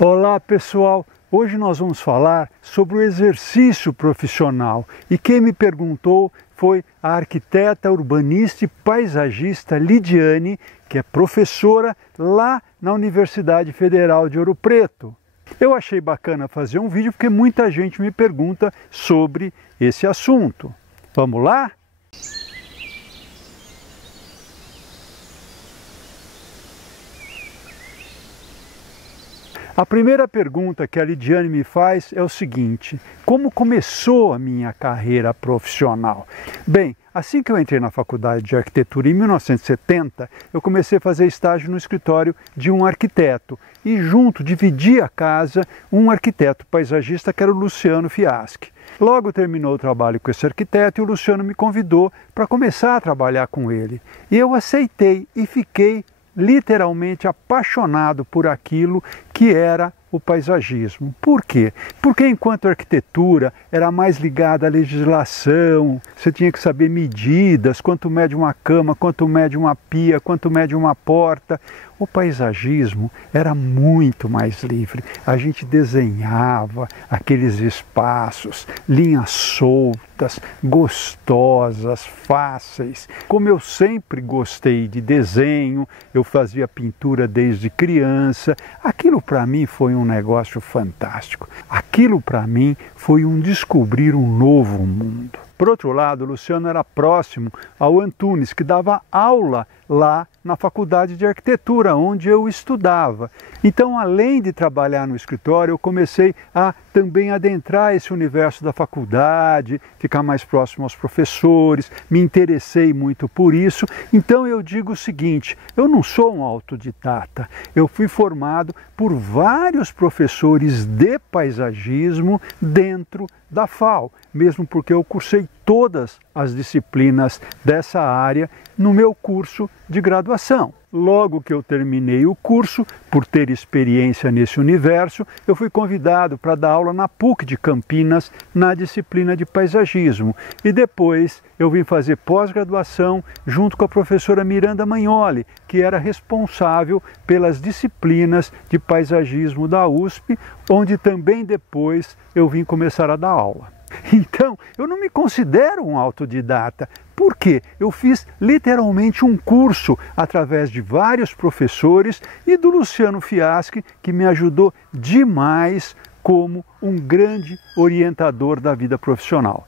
Olá pessoal, hoje nós vamos falar sobre o exercício profissional e quem me perguntou foi a arquiteta, urbanista e paisagista Lidiane, que é professora lá na Universidade Federal de Ouro Preto. Eu achei bacana fazer um vídeo porque muita gente me pergunta sobre esse assunto. Vamos lá? A primeira pergunta que a Lidiane me faz é o seguinte: como começou a minha carreira profissional? Bem, assim que eu entrei na faculdade de arquitetura em 1970, eu comecei a fazer estágio no escritório de um arquiteto e junto dividia a casa um arquiteto paisagista que era o Luciano Fiaschi. Logo terminou o trabalho com esse arquiteto e o Luciano me convidou para começar a trabalhar com ele. E eu aceitei e fiquei literalmente apaixonado por aquilo que era o paisagismo. Por quê? Porque enquanto a arquitetura era mais ligada à legislação, você tinha que saber medidas, quanto mede uma cama, quanto mede uma pia, quanto mede uma porta, o paisagismo era muito mais livre. A gente desenhava aqueles espaços, linhas soltas, gostosas, fáceis. Como eu sempre gostei de desenho, eu fazia pintura desde criança, aquilo para mim foi um negócio fantástico. Aquilo para mim foi um descobrir um novo mundo. Por outro lado, o Luciano era próximo ao Antunes, que dava aula lá na faculdade de arquitetura, onde eu estudava. Então, além de trabalhar no escritório, eu comecei a também adentrar esse universo da faculdade, ficar mais próximo aos professores, me interessei muito por isso. Então eu digo o seguinte: eu não sou um autodidata, eu fui formado por vários professores de paisagismo dentro da FAO, mesmo porque eu cursei todas as disciplinas dessa área no meu curso de graduação. Logo que eu terminei o curso, por ter experiência nesse universo, eu fui convidado para dar aula na PUC de Campinas, na disciplina de paisagismo. E depois eu vim fazer pós-graduação junto com a professora Miranda Magnoli, que era responsável pelas disciplinas de paisagismo da USP, onde também depois eu vim começar a dar aula. Então, eu não me considero um autodidata. Por quê? Eu fiz literalmente um curso através de vários professores e do Luciano Fiaschi, que me ajudou demais como um grande orientador da vida profissional.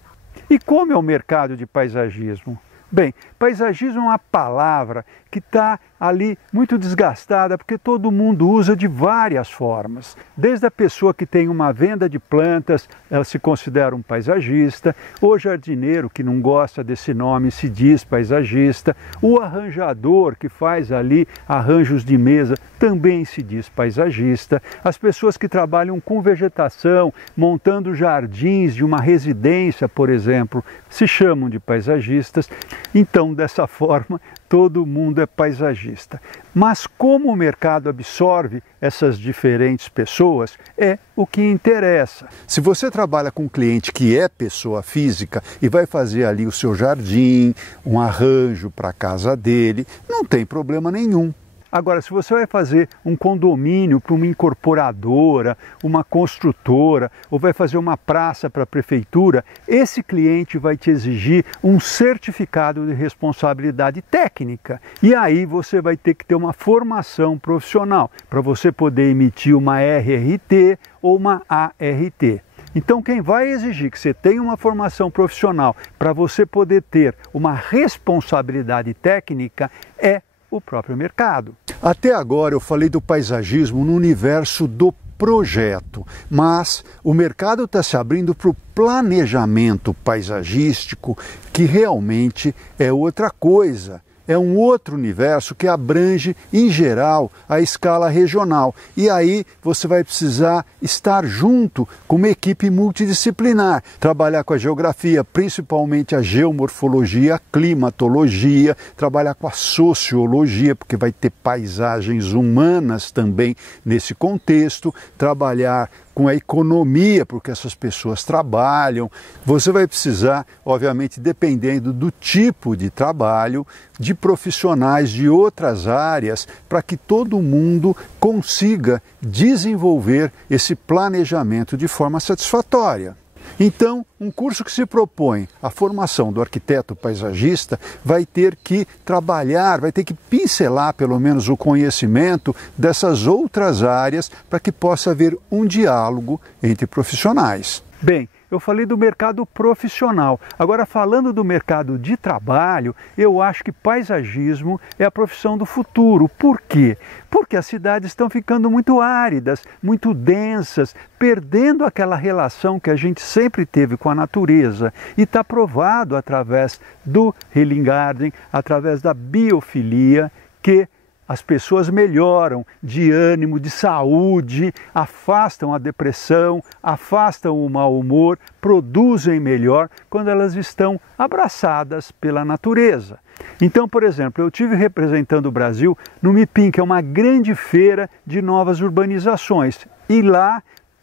E como é o mercado de paisagismo? Bem, paisagismo é uma palavra que está ali muito desgastada porque todo mundo usa de várias formas. Desde a pessoa que tem uma venda de plantas, ela se considera um paisagista, o jardineiro que não gosta desse nome se diz paisagista, o arranjador que faz ali arranjos de mesa também se diz paisagista, as pessoas que trabalham com vegetação, montando jardins de uma residência, por exemplo, se chamam de paisagistas. Então, dessa forma, todo mundo é paisagista. Mas como o mercado absorve essas diferentes pessoas, é o que interessa. Se você trabalha com um cliente que é pessoa física e vai fazer ali o seu jardim, um arranjo para a casa dele, não tem problema nenhum. Agora, se você vai fazer um condomínio para uma incorporadora, uma construtora, ou vai fazer uma praça para a prefeitura, esse cliente vai te exigir um certificado de responsabilidade técnica. E aí você vai ter que ter uma formação profissional para você poder emitir uma RRT ou uma ART. Então, quem vai exigir que você tenha uma formação profissional para você poder ter uma responsabilidade técnica é o próprio mercado. Até agora eu falei do paisagismo no universo do projeto, mas o mercado está se abrindo para o planejamento paisagístico, que realmente é outra coisa. É um outro universo que abrange, em geral, a escala regional. E aí você vai precisar estar junto com uma equipe multidisciplinar, trabalhar com a geografia, principalmente a geomorfologia, a climatologia, trabalhar com a sociologia, porque vai ter paisagens humanas também nesse contexto, trabalhar com a economia, porque essas pessoas trabalham. Você vai precisar, obviamente, dependendo do tipo de trabalho, de profissionais de outras áreas, para que todo mundo consiga desenvolver esse planejamento de forma satisfatória. Então, um curso que se propõe a formação do arquiteto paisagista vai ter que trabalhar, vai ter que pincelar pelo menos o conhecimento dessas outras áreas para que possa haver um diálogo entre profissionais. Bem, eu falei do mercado profissional. Agora, falando do mercado de trabalho, eu acho que paisagismo é a profissão do futuro. Por quê? Porque as cidades estão ficando muito áridas, muito densas, perdendo aquela relação que a gente sempre teve com a natureza. E está provado através do Healing Garden, através da biofilia, que as pessoas melhoram de ânimo, de saúde, afastam a depressão, afastam o mau humor, produzem melhor quando elas estão abraçadas pela natureza. Então, por exemplo, eu estive representando o Brasil no MIPIM, que é uma grande feira de novas urbanizações, e lá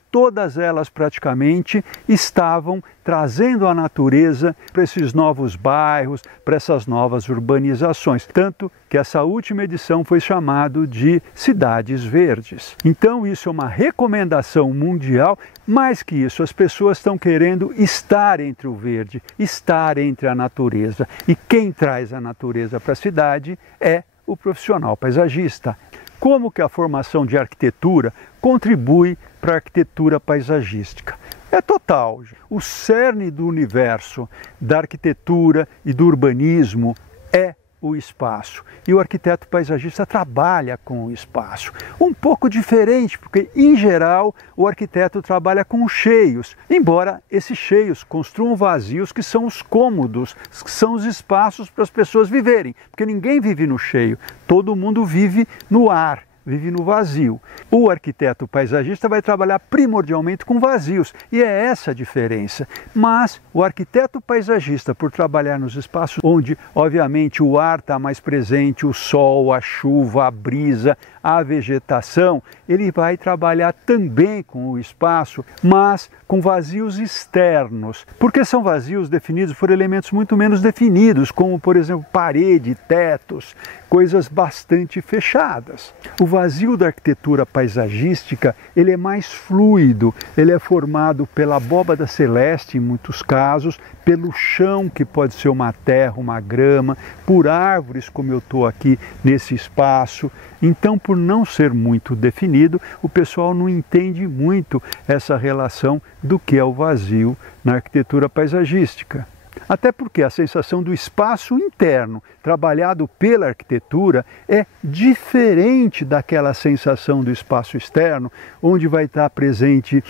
todas elas praticamente estavam trazendo a natureza para esses novos bairros, para essas novas urbanizações. Tanto que essa última edição foi chamada de Cidades Verdes. Então isso é uma recomendação mundial. Mais que isso, as pessoas estão querendo estar entre o verde, estar entre a natureza. E quem traz a natureza para a cidade é o profissional paisagista. Como que a formação de arquitetura contribui para a arquitetura paisagística? É total. O cerne do universo da arquitetura e do urbanismo é o espaço. E o arquiteto paisagista trabalha com o espaço. Um pouco diferente, porque em geral o arquiteto trabalha com cheios, embora esses cheios construam vazios que são os cômodos, que são os espaços para as pessoas viverem, porque ninguém vive no cheio, todo mundo vive no ar, vive no vazio. O arquiteto paisagista vai trabalhar primordialmente com vazios, e é essa a diferença. Mas o arquiteto paisagista, por trabalhar nos espaços onde, obviamente, o ar está mais presente, o sol, a chuva, a brisa, a vegetação, ele vai trabalhar também com o espaço, mas com vazios externos, porque são vazios definidos por elementos muito menos definidos, como, por exemplo, parede, tetos, coisas bastante fechadas. O vazio da arquitetura paisagística, ele é mais fluido, ele é formado pela abóbada celeste, em muitos casos, pelo chão, que pode ser uma terra, uma grama, por árvores, como eu estou aqui nesse espaço. Então, por não ser muito definido, o pessoal não entende muito essa relação do que é o vazio na arquitetura paisagística. Até porque a sensação do espaço interno trabalhado pela arquitetura é diferente daquela sensação do espaço externo, onde vai estar presente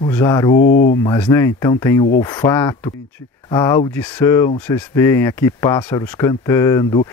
os aromas, né? Então tem o olfato, a audição, vocês veem aqui pássaros cantando,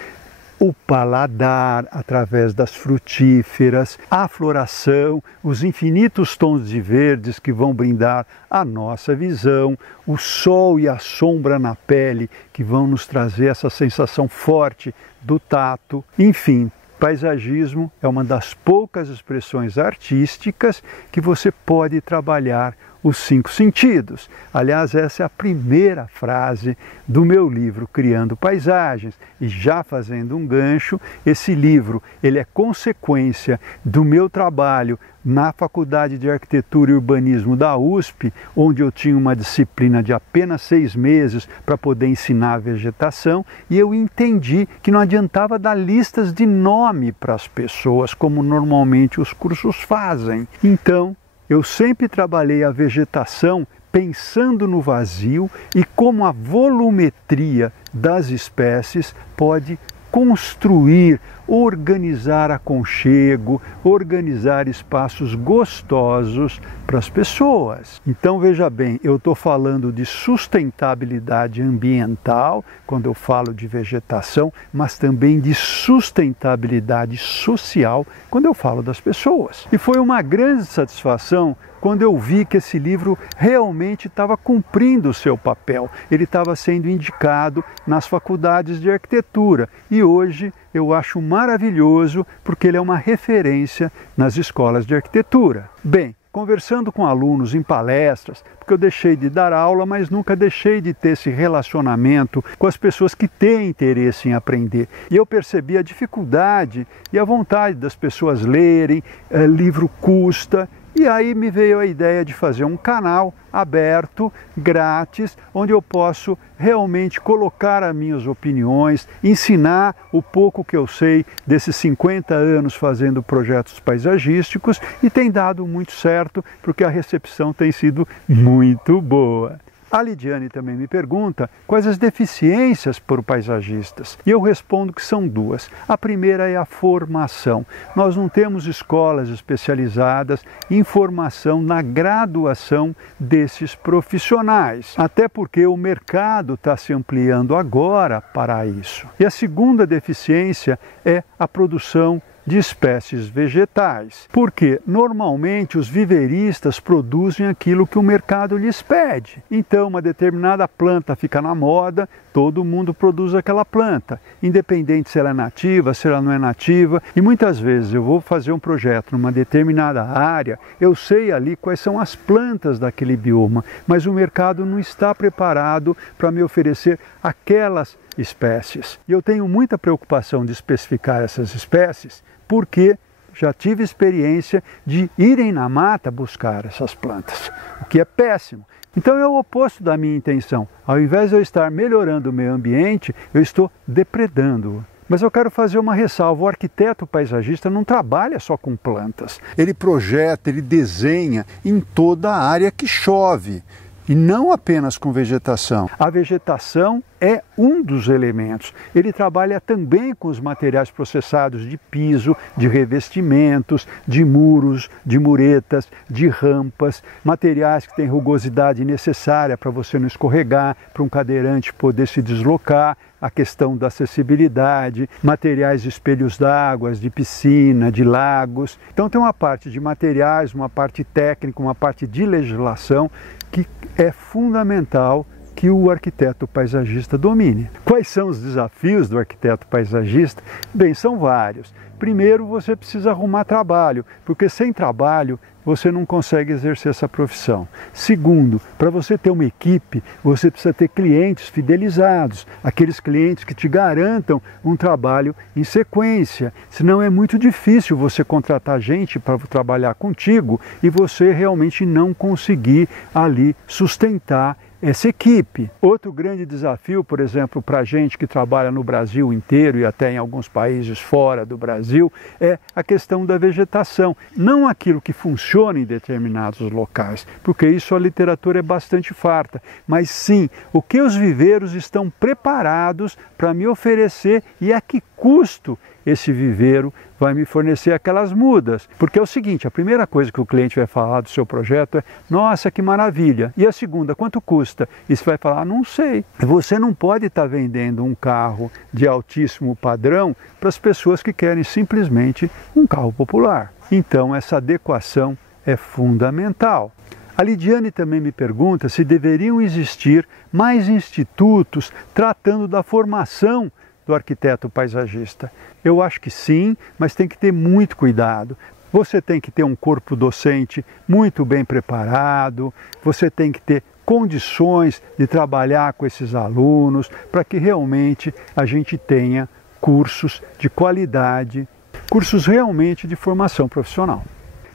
o paladar através das frutíferas, a floração, os infinitos tons de verdes que vão brindar a nossa visão, o sol e a sombra na pele que vão nos trazer essa sensação forte do tato. Enfim, paisagismo é uma das poucas expressões artísticas que você pode trabalhar os 5 sentidos. Aliás, essa é a primeira frase do meu livro Criando Paisagens. E já fazendo um gancho, esse livro ele é consequência do meu trabalho na Faculdade de Arquitetura e Urbanismo da USP, onde eu tinha uma disciplina de apenas 6 meses para poder ensinar a vegetação, e eu entendi que não adiantava dar listas de nome para as pessoas, como normalmente os cursos fazem. Então, eu sempre trabalhei a vegetação pensando no vazio e como a volumetria das espécies pode construir, organizar aconchego, organizar espaços gostosos para as pessoas. Então veja bem, eu estou falando de sustentabilidade ambiental quando eu falo de vegetação, mas também de sustentabilidade social quando eu falo das pessoas. E foi uma grande satisfação quando eu vi que esse livro realmente estava cumprindo o seu papel. Ele estava sendo indicado nas faculdades de arquitetura e hoje eu acho maravilhoso porque ele é uma referência nas escolas de arquitetura. Bem, conversando com alunos em palestras, porque eu deixei de dar aula, mas nunca deixei de ter esse relacionamento com as pessoas que têm interesse em aprender. E eu percebi a dificuldade e a vontade das pessoas lerem, livro custa. E aí me veio a ideia de fazer um canal aberto, grátis, onde eu posso realmente colocar as minhas opiniões, ensinar o pouco que eu sei desses 50 anos fazendo projetos paisagísticos, e tem dado muito certo, porque a recepção tem sido muito boa. A Lidiane também me pergunta quais as deficiências por paisagistas. E eu respondo que são duas. A primeira é a formação. Nós não temos escolas especializadas em formação na graduação desses profissionais. Até porque o mercado está se ampliando agora para isso. E a segunda deficiência é a produção de espécies vegetais, porque normalmente os viveiristas produzem aquilo que o mercado lhes pede. Então uma determinada planta fica na moda, todo mundo produz aquela planta, independente se ela é nativa, se ela não é nativa. E muitas vezes eu vou fazer um projeto numa determinada área, eu sei ali quais são as plantas daquele bioma, mas o mercado não está preparado para me oferecer aquelas espécies. E eu tenho muita preocupação de especificar essas espécies, porque já tive experiência de irem na mata buscar essas plantas, o que é péssimo. Então é o oposto da minha intenção. Ao invés de eu estar melhorando o meio ambiente, eu estou depredando-o. Mas eu quero fazer uma ressalva: o arquiteto paisagista não trabalha só com plantas. Ele projeta, ele desenha em toda a área que chove. E não apenas com vegetação. A vegetação é um dos elementos. Ele trabalha também com os materiais processados de piso, de revestimentos, de muros, de muretas, de rampas, materiais que têm rugosidade necessária para você não escorregar, para um cadeirante poder se deslocar, a questão da acessibilidade, materiais de espelhos d'água, de piscina, de lagos. Então tem uma parte de materiais, uma parte técnica, uma parte de legislação que é fundamental que o arquiteto paisagista domine. Quais são os desafios do arquiteto paisagista? Bem, são vários. Primeiro, você precisa arrumar trabalho, porque sem trabalho você não consegue exercer essa profissão. Segundo, para você ter uma equipe, você precisa ter clientes fidelizados, aqueles clientes que te garantam um trabalho em sequência. Senão é muito difícil você contratar gente para trabalhar contigo e você realmente não conseguir ali sustentar essa equipe. Outro grande desafio, por exemplo, para a gente que trabalha no Brasil inteiro e até em alguns países fora do Brasil, é a questão da vegetação. Não aquilo que funciona em determinados locais, porque isso a literatura é bastante farta, mas sim o que os viveiros estão preparados para me oferecer e a que custo esse viveiro vai me fornecer aquelas mudas. Porque é o seguinte, a primeira coisa que o cliente vai falar do seu projeto é: nossa, que maravilha. E a segunda, quanto custa? E você vai falar: não sei. Você não pode estar vendendo um carro de altíssimo padrão para as pessoas que querem simplesmente um carro popular. Então essa adequação é fundamental. A Lidiane também me pergunta se deveriam existir mais institutos tratando da formação do arquiteto paisagista. Eu acho que sim, mas tem que ter muito cuidado. Você tem que ter um corpo docente muito bem preparado, você tem que ter condições de trabalhar com esses alunos para que realmente a gente tenha cursos de qualidade, cursos realmente de formação profissional.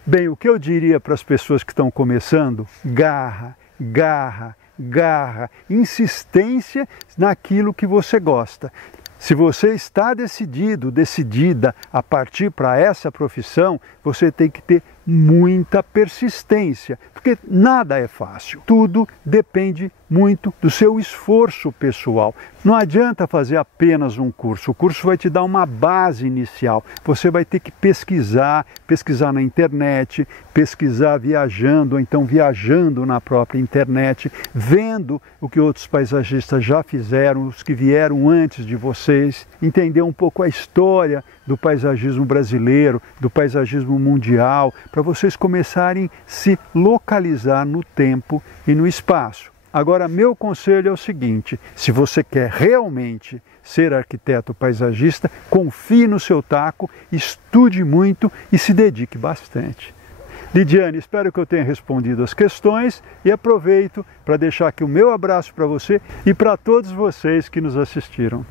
Bem, o que eu diria para as pessoas que estão começando? Garra, garra, garra, insistência naquilo que você gosta. Se você está decidido, decidida a partir para essa profissão, você tem que ter muita persistência, porque nada é fácil. Tudo depende muito do seu esforço pessoal. Não adianta fazer apenas um curso. O curso vai te dar uma base inicial. Você vai ter que pesquisar na internet, pesquisar viajando, ou então viajando na própria internet, vendo o que outros paisagistas já fizeram, os que vieram antes de vocês, entender um pouco a história do paisagismo brasileiro, do paisagismo mundial, para vocês começarem a se localizar no tempo e no espaço. Agora, meu conselho é o seguinte: se você quer realmente ser arquiteto paisagista, confie no seu taco, estude muito e se dedique bastante. Lidiane, espero que eu tenha respondido as questões e aproveito para deixar aqui o meu abraço para você e para todos vocês que nos assistiram.